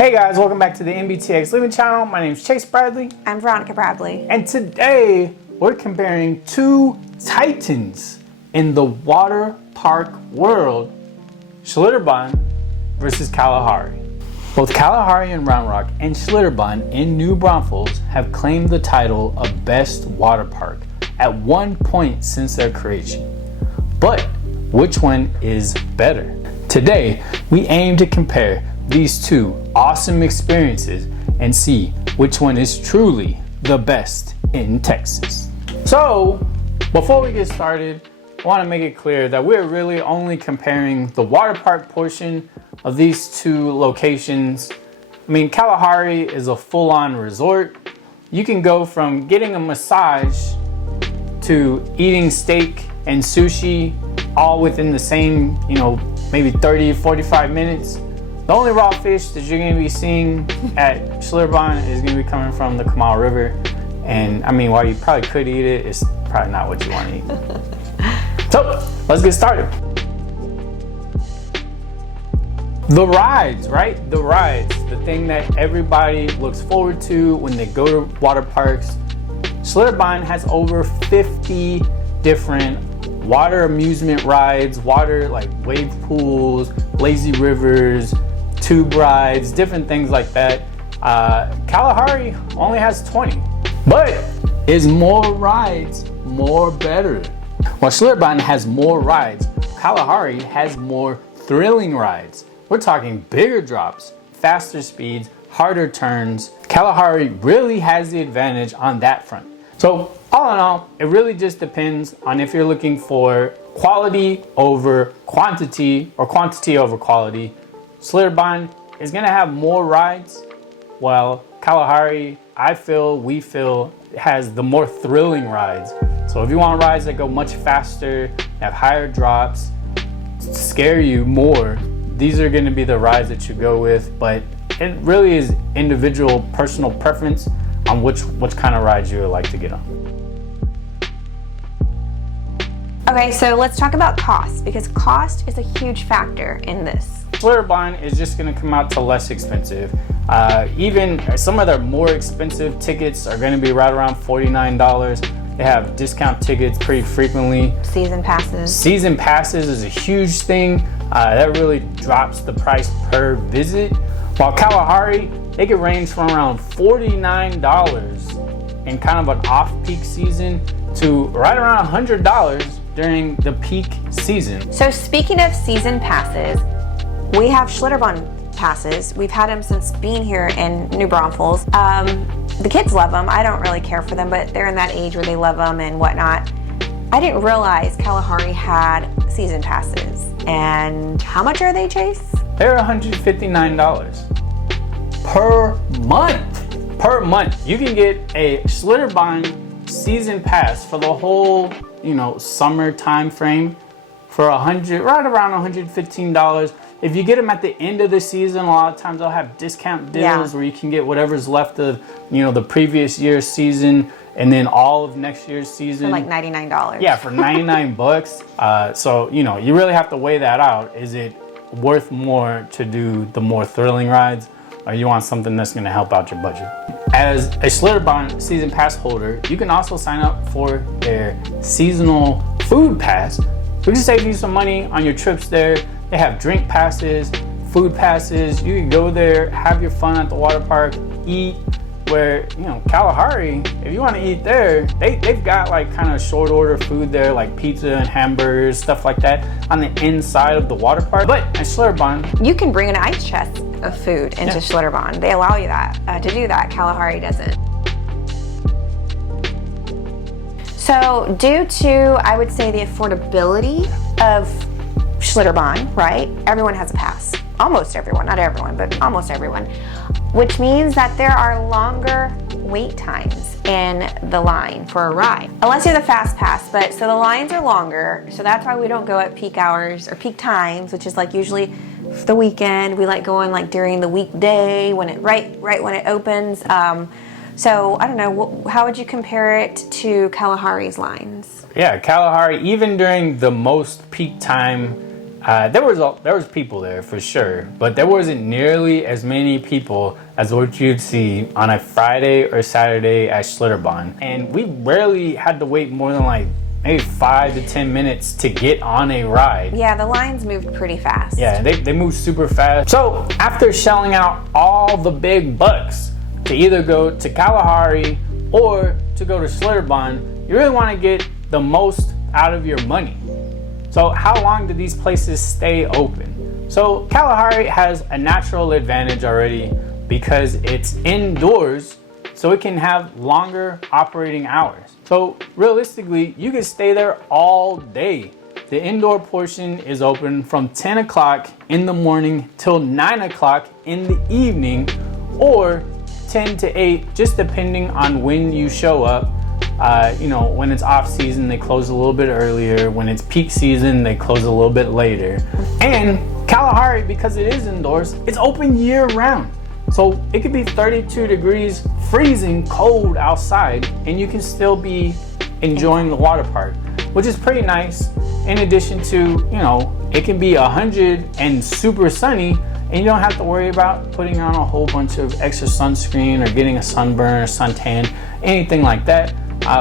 Hey guys, welcome back to the NBTXliving channel. My name is Chase Bradley. I'm Veronica Bradley. And today we're comparing two titans in the water park world, Schlitterbahn versus Kalahari. Both Kalahari in Round Rock and Schlitterbahn in New Braunfels have claimed the title of best water park at one point since their creation. But which one is better? Today, we aim to compare these two awesome experiences and see which one is truly the best in Texas. So, before we get started, I want to make it clear that we're really only comparing the water park portion of these two locations. I mean, Kalahari is a full-on resort. You can go from getting a massage to eating steak and sushi all within the same, maybe 30, 45 minutes. The only raw fish that you're going to be seeing at Schlitterbahn is going to be coming from the Kamal River. And I mean, while you probably could eat it, it's probably not what you want to eat. So, let's get started. The rides, right? The rides, the thing that everybody looks forward to when they go to water parks. Schlitterbahn has over 50 different water amusement rides, water like wave pools, lazy rivers, tube rides, different things like that. Kalahari only has 20. But is more rides more better? While Schlitterbahn has more rides, Kalahari has more thrilling rides. We're talking bigger drops, faster speeds, harder turns. Kalahari really has the advantage on that front. So all in all, it really just depends on if you're looking for quality over quantity or quantity over quality. Schlitterbahn is gonna have more rides, while Kalahari, we feel, has the more thrilling rides. So if you want rides that go much faster, have higher drops, scare you more, these are gonna be the rides that you go with, but it really is individual personal preference on which kind of rides you would like to get on. Okay, so let's talk about cost, because cost is a huge factor in this. Schlitterbahn is just going to come out to less expensive. Even some of their more expensive tickets are going to be right around $49. They have discount tickets pretty frequently. Season passes. Season passes is a huge thing. That really drops the price per visit. While Kalahari, they could range from around $49 in kind of an off-peak season to right around $100 during the peak season. So speaking of season passes, we have Schlitterbahn passes. We've had them since being here in New Braunfels. The kids love them. I don't really care for them, but they're in that age where they love them and whatnot. I didn't realize Kalahari had season passes. And how much are they, Chase? They're $159 per month. Per month. You can get a Schlitterbahn season pass for the whole, summer time frame for right around $115. If you get them at the end of the season, a lot of times they'll have discount deals where you can get whatever's left of, the previous year's season and then all of next year's season. For like $99. Yeah, for 99 bucks. So, you really have to weigh that out. Is it worth more to do the more thrilling rides, or you want something that's going to help out your budget? As a Schlitterbahn season pass holder, you can also sign up for their seasonal food pass, which can save you some money on your trips there. They have drink passes, food passes. You can go there, have your fun at the water park, eat. Where, Kalahari, if you want to eat there, they've got like kind of short order food there, like pizza and hamburgers, stuff like that on the inside of the water park. But at Schlitterbahn, you can bring an ice chest of food into Schlitterbahn. They allow you that to do that. Kalahari doesn't. So due to, I would say, the affordability of Schlitterbahn, right? Everyone has a pass. Almost everyone, not everyone, but almost everyone. Which means that there are longer wait times in the line for a ride. Unless you're the fast pass, so the lines are longer. So that's why we don't go at peak hours or peak times, which is like usually the weekend. We like going like during the weekday when it right when it opens. So I don't know, how would you compare it to Kalahari's lines? Yeah, Kalahari, even during the most peak time, there was people there for sure, but there wasn't nearly as many people as what you'd see on a Friday or Saturday at Schlitterbahn. And we rarely had to wait more than like maybe 5 to 10 minutes to get on a ride. Yeah, the lines moved pretty fast. Yeah, they moved super fast. So after shelling out all the big bucks to either go to Kalahari or to go to Schlitterbahn, you really want to get the most out of your money. So how long do these places stay open? So Kalahari has a natural advantage already because it's indoors, so it can have longer operating hours. So realistically, you can stay there all day. The indoor portion is open from 10 o'clock in the morning till 9 o'clock in the evening, or 10 to 8, just depending on when you show up. When it's off season, they close a little bit earlier. When it's peak season, they close a little bit later. And Kalahari, because it is indoors, it's open year round. So it could be 32 degrees, freezing cold outside, and you can still be enjoying the water park, which is pretty nice. In addition to, it can be 100 and super sunny, and you don't have to worry about putting on a whole bunch of extra sunscreen or getting a sunburn or suntan, anything like that.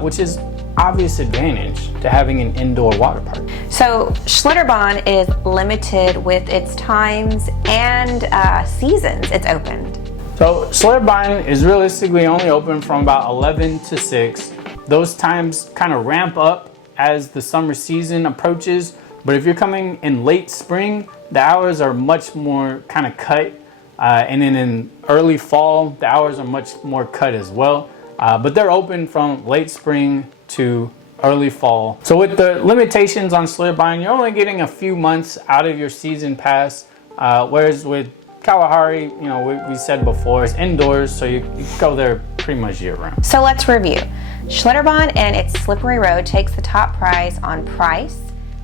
Which is obvious advantage to having an indoor water park. So Schlitterbahn is limited with its times and seasons it's opened. So Schlitterbahn is realistically only open from about 11 to 6. Those times kind of ramp up as the summer season approaches, but if you're coming in late spring, the hours are much more kind of cut, and then in early fall, the hours are much more cut as well. But they're open from late spring to early fall. So with the limitations on Schlitterbahn, you're only getting a few months out of your season pass, whereas with Kalahari, we said before, it's indoors, so you go there pretty much year round. So let's review. Schlitterbahn and its slippery road takes the top prize on price,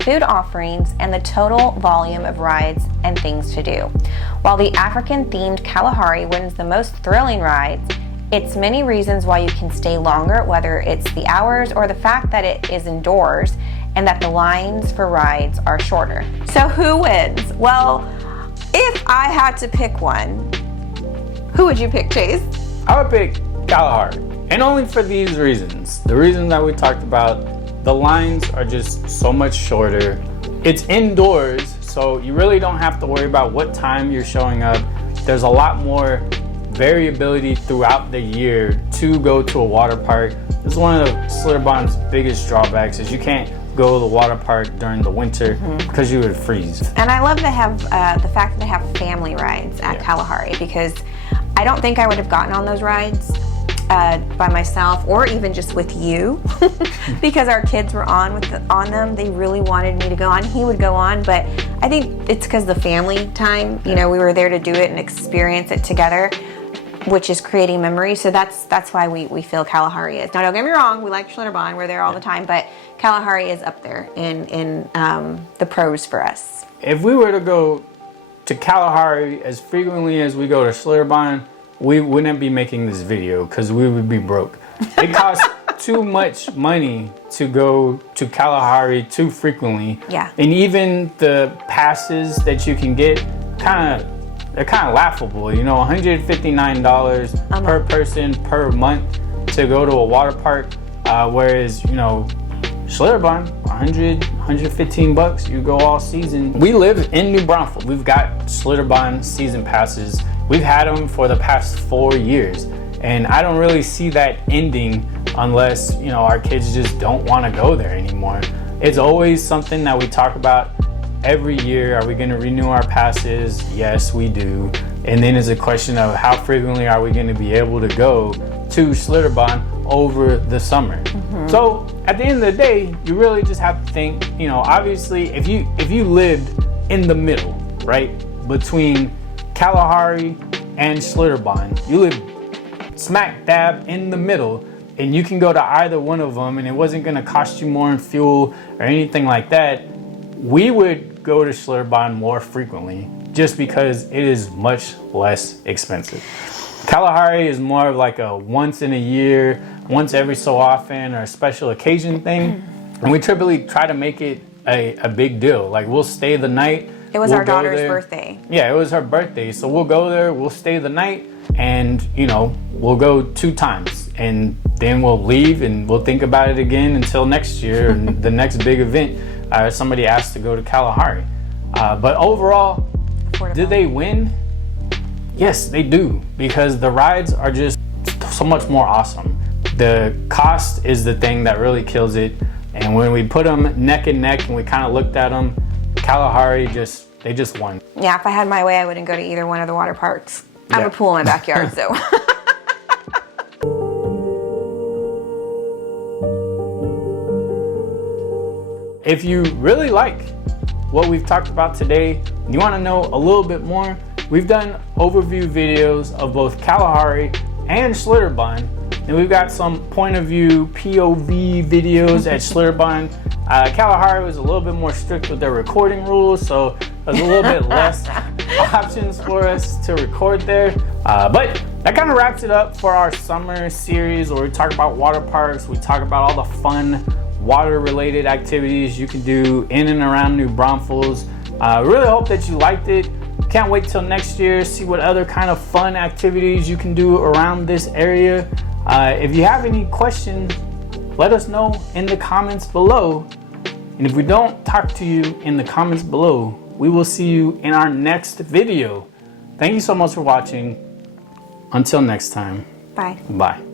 food offerings, and the total volume of rides and things to do. While the African-themed Kalahari wins the most thrilling rides, it's many reasons why you can stay longer, whether it's the hours or the fact that it is indoors and that the lines for rides are shorter. So who wins? Well, if I had to pick one, who would you pick, Chase? I would pick Kalahari, and only for these reasons. The reasons that we talked about, the lines are just so much shorter. It's indoors, so you really don't have to worry about what time you're showing up. There's a lot more variability throughout the year to go to a water park. This is one of the Schlitterbahn's biggest drawbacks, is you can't go to the water park during the winter because you would freeze. And I love to have the fact that they have family rides at Kalahari, because I don't think I would have gotten on those rides by myself or even just with you because our kids were on them. They really wanted me to go on. He would go on, but I think it's because the family time, we were there to do it and experience it together, which is creating memories. So that's why we feel Kalahari is. Now, don't get me wrong, we like Schlitterbahn, we're there all the time, but Kalahari is up there in the pros for us. If we were to go to Kalahari as frequently as we go to Schlitterbahn, we wouldn't be making this video because we would be broke. It costs too much money to go to Kalahari too frequently. Yeah. And even the passes that you can get, they're kind of laughable. $159 per person per month to go to a water park, whereas Schlitterbahn, $115, you go all season. We live in New Braunfels. We've got Schlitterbahn season passes. We've had them for the past 4 years, and I don't really see that ending unless our kids just don't want to go there anymore. It's always something that we talk about every year. Are we going to renew our passes? Yes, we do. And then it's a question of how frequently are we going to be able to go to Schlitterbahn over the summer. So at the end of the day, you really just have to think, obviously if you lived in the middle, right, between Kalahari and Schlitterbahn, you live smack dab in the middle, and you can go to either one of them and it wasn't going to cost you more in fuel or anything like that, we would go to Schlitterbahn more frequently just because it is much less expensive. Kalahari is more of like a once in a year, once every so often, or a special occasion thing. And we typically try to make it a big deal. Like, we'll stay the night. It was We'll our go daughter's there. birthday. Yeah, it was her birthday. So we'll go there, we'll stay the night, and you know, we'll go 2 times. And then we'll leave and we'll think about it again until next year and the next big event. Somebody asked to go to Kalahari. But overall, did they win? Yes, they do, because the rides are just so much more awesome. The cost is the thing that really kills it. And when we put them neck and neck and we kind of looked at them, Kalahari they just won. Yeah, if I had my way, I wouldn't go to either one of the water parks. I have a pool in my backyard, so. If you really like what we've talked about today, and you want to know a little bit more, we've done overview videos of both Kalahari and Schlitterbahn, and we've got some point of view POV videos at Schlitterbahn. Kalahari was a little bit more strict with their recording rules, so there's a little bit less options for us to record there. But that kind of wraps it up for our summer series where we talk about water parks, we talk about all the fun water related activities you can do in and around New Braunfels. Really hope that you liked it. Can't wait till next year, see what other kind of fun activities you can do around this area. If you have any questions, let us know in the comments below. And if we don't talk to you in the comments below, we will see you in our next video. Thank you so much for watching. Until next time. Bye. Bye.